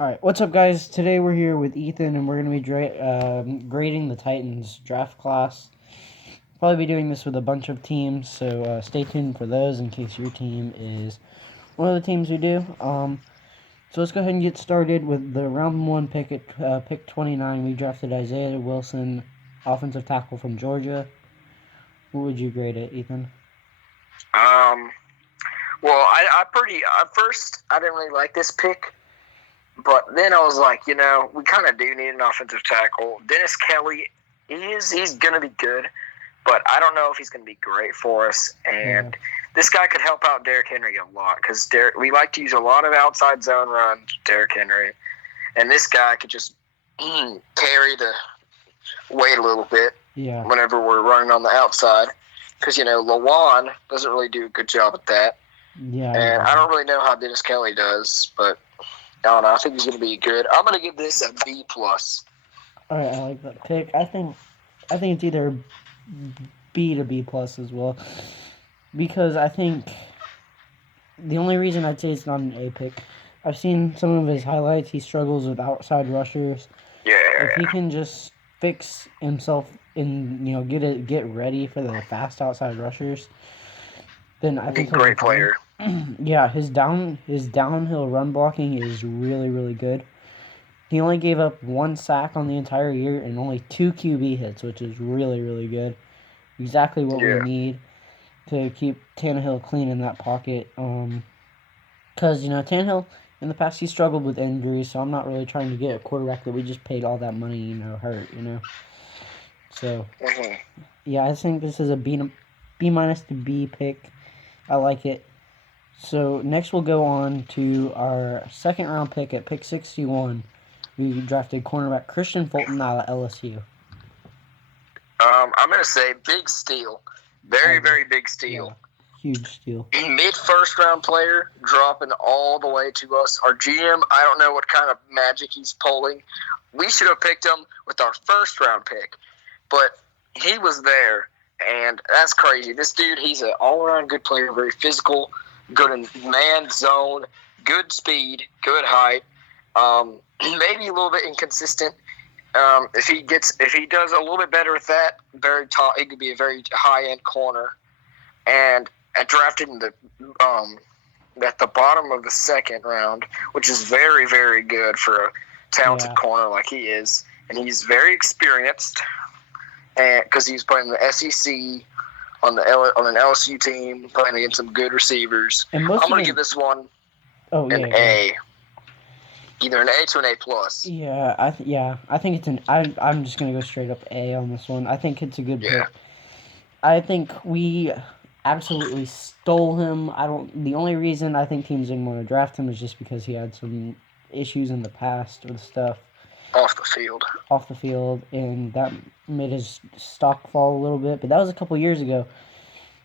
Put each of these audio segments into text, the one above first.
All right, what's up, guys? Today we're here with Ethan, and we're going to be grading the Titans draft class. Probably be doing this with a bunch of teams, so stay tuned for those in case your team is one of the teams we do. So let's go ahead and get started with the round one pick at pick 29. We drafted Isaiah Wilson, offensive tackle from Georgia. What would you grade it, Ethan? Um, at first I didn't really like this pick, but then I was like, we kind of do need an offensive tackle. Dennis Kelly, he's gonna be good, but I don't know if he's gonna be great for us. And this guy could help out Derrick Henry a lot because we like to use a lot of outside zone runs, Derrick Henry, and this guy could just carry the weight a little bit whenever we're running on the outside. Because, Lawan doesn't really do a good job at that. Yeah. And I don't really know how Dennis Kelly does, but I don't know. I think he's going to be good. I'm going to give this a B+. All right, I like that pick. I think it's either B to B+ as well. Because I think the only reason I'd say it's not an A pick, I've seen some of his highlights. He struggles with outside rushers. Yeah. If he can just fix himself and get ready for the fast outside rushers, then I think he's a great player. Yeah, his downhill run blocking is really, really good. He only gave up 1 sack on the entire year and only 2 QB hits, which is really, really good. Exactly what we need to keep Tannehill clean in that pocket. Because, Tannehill, in the past, he struggled with injuries, so I'm not really trying to get a quarterback that we just paid all that money, hurt, So, yeah, I think this is a B- to B pick. I like it. So, next we'll go on to our second round pick at pick 61. We drafted cornerback Christian Fulton out of LSU. I'm going to say big steal. Very big steal. Yeah. Huge steal. Mid-first round player dropping all the way to us. Our GM, I don't know what kind of magic he's pulling. We should have picked him with our first round pick, but he was there, and that's crazy. This dude, he's an all-around good player, very physical, good in man zone, good speed, good height. Maybe a little bit inconsistent. If he does a little bit better with that, very top, he could be a very high-end corner. And I drafted in at the bottom of the second round, which is very, very good for a talented corner like he is. And he's very experienced, and because he's playing the SEC on an LSU team, playing against some good receivers. I'm going to give this one an A. Either an A to an A+. Yeah, I think it's an. I'm just gonna go straight up A on this one. I think it's a good pick. I think we absolutely stole him. The only reason I think teams didn't want to draft him is just because he had some issues in the past with stuff off the field, and that made his stock fall a little bit. But that was a couple years ago,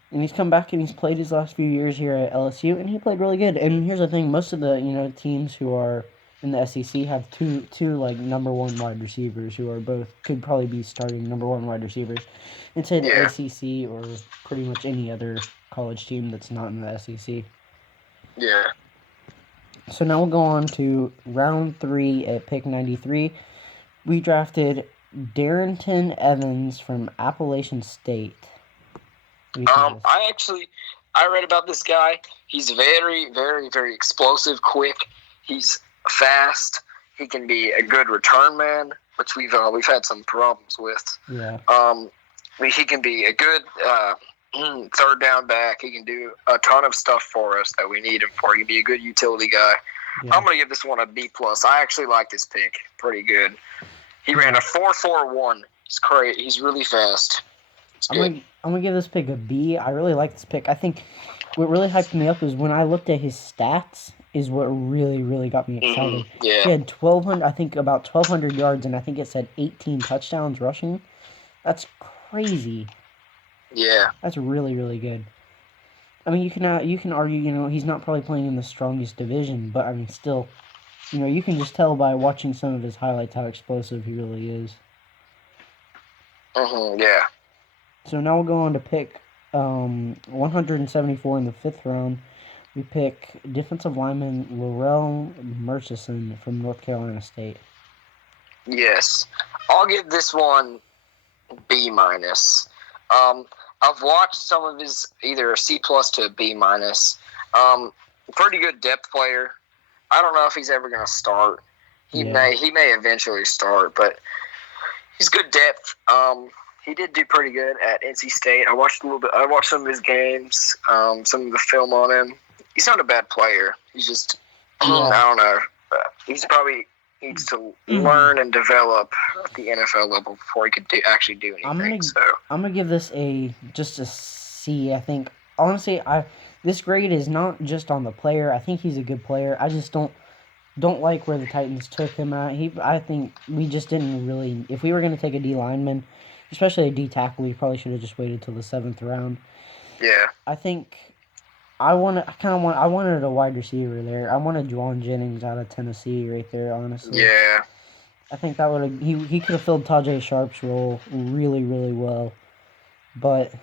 and he's come back and he's played his last few years here at LSU, and he played really good. And here's the thing: most of the teams who are in the SEC have two like number one wide receivers who are both could probably be starting number one wide receivers. And say the SEC or pretty much any other college team that's not in the SEC. Yeah. So now we'll go on to round 3 at pick 93. We drafted Darrington Evans from Appalachian State. I read about this guy. He's very, very, very explosive, quick. He's fast. He can be a good return man, which we've had some problems with. Yeah. He can be a good third down back. He can do a ton of stuff for us that we need him for. He can be a good utility guy. Yeah. I'm going to give this one a B+. I actually like this pick. Pretty good. He ran a 4.41. It's great. He's really fast. I'm gonna give this pick a B. I really like this pick. I think what really hyped me up is when I looked at his stats is what really, really got me excited. Yeah. He had about 1,200 yards, and I think it said 18 touchdowns rushing. That's crazy. Yeah. That's really, really good. I mean, you can argue, he's not probably playing in the strongest division, but I mean, still, you can just tell by watching some of his highlights how explosive he really is. Yeah. So now we'll go on to pick 174 in the 5th round. We pick defensive lineman Laurel Murchison from North Carolina State. Yes. I'll give this one B minus. I've watched some of his either a C plus to a B minus. Pretty good depth player. I don't know if he's ever going to start. He may eventually start, but he's good depth. He did do pretty good at NC State. I watched a little bit. I watched some of his games, some of the film on him. He's not a bad player. He's just I don't know. He's probably needs to learn and develop at the NFL level before he could actually do anything. I'm gonna give this just a C. I think honestly, this grade is not just on the player. I think he's a good player. I just don't like where the Titans took him at. I think we just didn't really. If we were gonna take a D lineman, especially a D tackle, we probably should have just waited till the 7th round. Yeah. I think I wanted a wide receiver there. I wanted Juwan Jennings out of Tennessee right there, honestly. Yeah. I think that would have he could have filled Tajay Sharp's role really, really well. But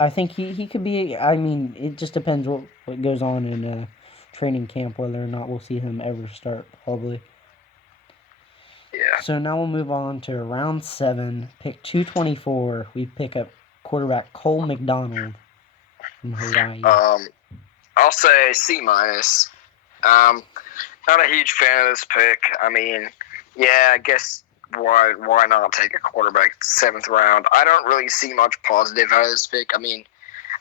I think he could be. I mean, it just depends what goes on in training camp, whether or not we'll see him ever start, probably. Yeah. So now we'll move on to round 7, pick 224. We pick up quarterback Cole McDonald from Hawaii. I'll say C minus. Not a huge fan of this pick. I mean, yeah, I guess why not take a quarterback 7th round? I don't really see much positive out of this pick. I mean,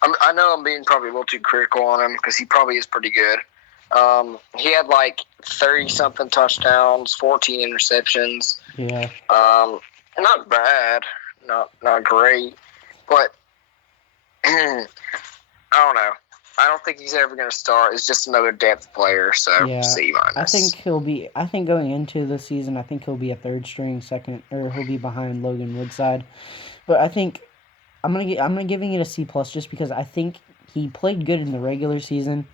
I know I'm being probably a little too critical on him because he probably is pretty good. He had like 30-something touchdowns, 14 interceptions. Yeah. Not bad, not great, but I don't know. I don't think he's ever going to start. It's just another depth player, so C minus. I think going into the season, I think he'll be a 3rd string, he'll be behind Logan Woodside. But I think I'm gonna giving it a C plus just because I think he played good in the regular season.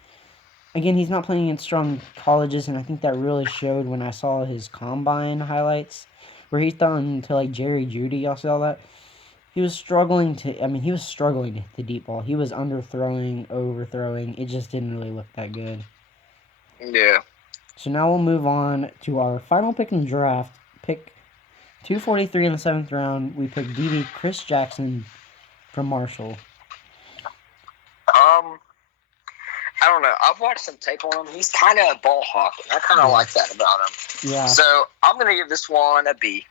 Again, he's not playing in strong colleges, and I think that really showed when I saw his combine highlights, where he's throwing to like Jerry Jeudy. Y'all saw that? He was struggling to hit the deep ball. He was underthrowing, overthrowing. It just didn't really look that good. Yeah. So now we'll move on to our final pick in the draft. Pick 243 in the 7th round. We pick DB Chris Jackson from Marshall. I don't know. I've watched some tape on him. He's kind of a ball hawk, and I kind of like that about him. Yeah. So I'm going to give this one a B.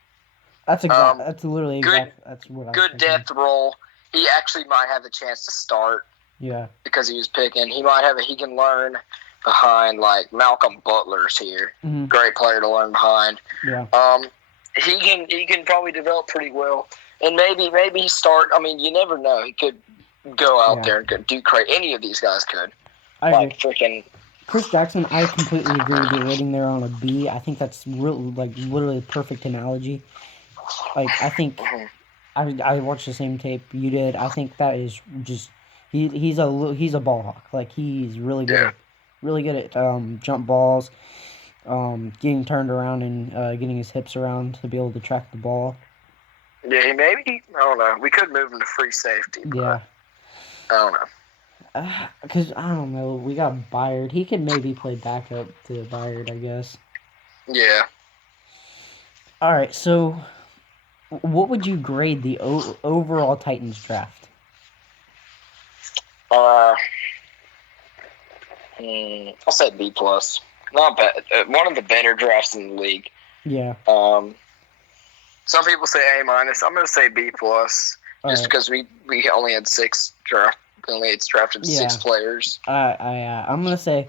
That's literally that's what I was good depth role. He actually might have a chance to start. Yeah. Because he was picking. He can learn behind like Malcolm Butler's here. Mm-hmm. Great player to learn behind. Yeah. He can probably develop pretty well. And maybe start. I mean, you never know. He could go out there and do great. Any of these guys could. I agree. Freaking Chris Jackson, I completely agree with you rating there on a B. I think that's literally the perfect analogy. Like, I think I watched the same tape you did. I think that is just he's a ball hawk. Like, he's really good at jump balls, getting turned around and getting his hips around to be able to track the ball. Yeah, maybe I don't know. We could move him to free safety. Yeah, I don't know. Because I don't know. We got Byard. He could maybe play backup to Byard, I guess. Yeah. All right, so what would you grade the overall Titans draft? I'll say B plus. Not bad. One of the better drafts in the league. Yeah. Some people say A minus. I'm gonna say B plus, just because we only had 6 draft. We only had drafted 6 players. I'm gonna say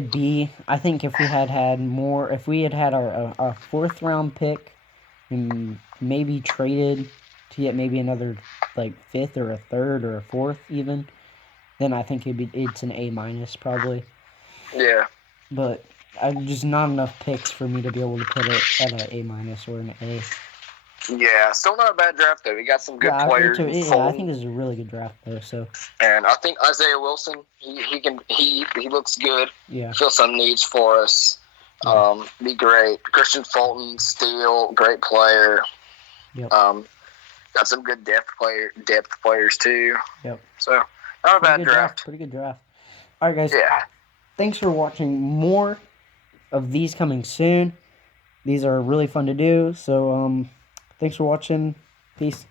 B. I think if we had more, if we had our 4th round pick, and maybe traded to get maybe another like 5th or a 3rd or a 4th even, then I think it's an A minus probably. Yeah. But just not enough picks for me to be able to put it at an A minus or an A. Yeah, still not a bad draft though. We got some good players. I think this is a really good draft though. So. And I think Isaiah Wilson, he looks good. Yeah. Fill some needs for us. Yeah. Be great. Christian Fulton, Steele, great player. Yep. Got some good depth players too. Yep. So not a bad draft. Pretty good draft. All right, guys. Yeah. Thanks for watching more of these coming soon. These are really fun to do. So thanks for watching. Peace.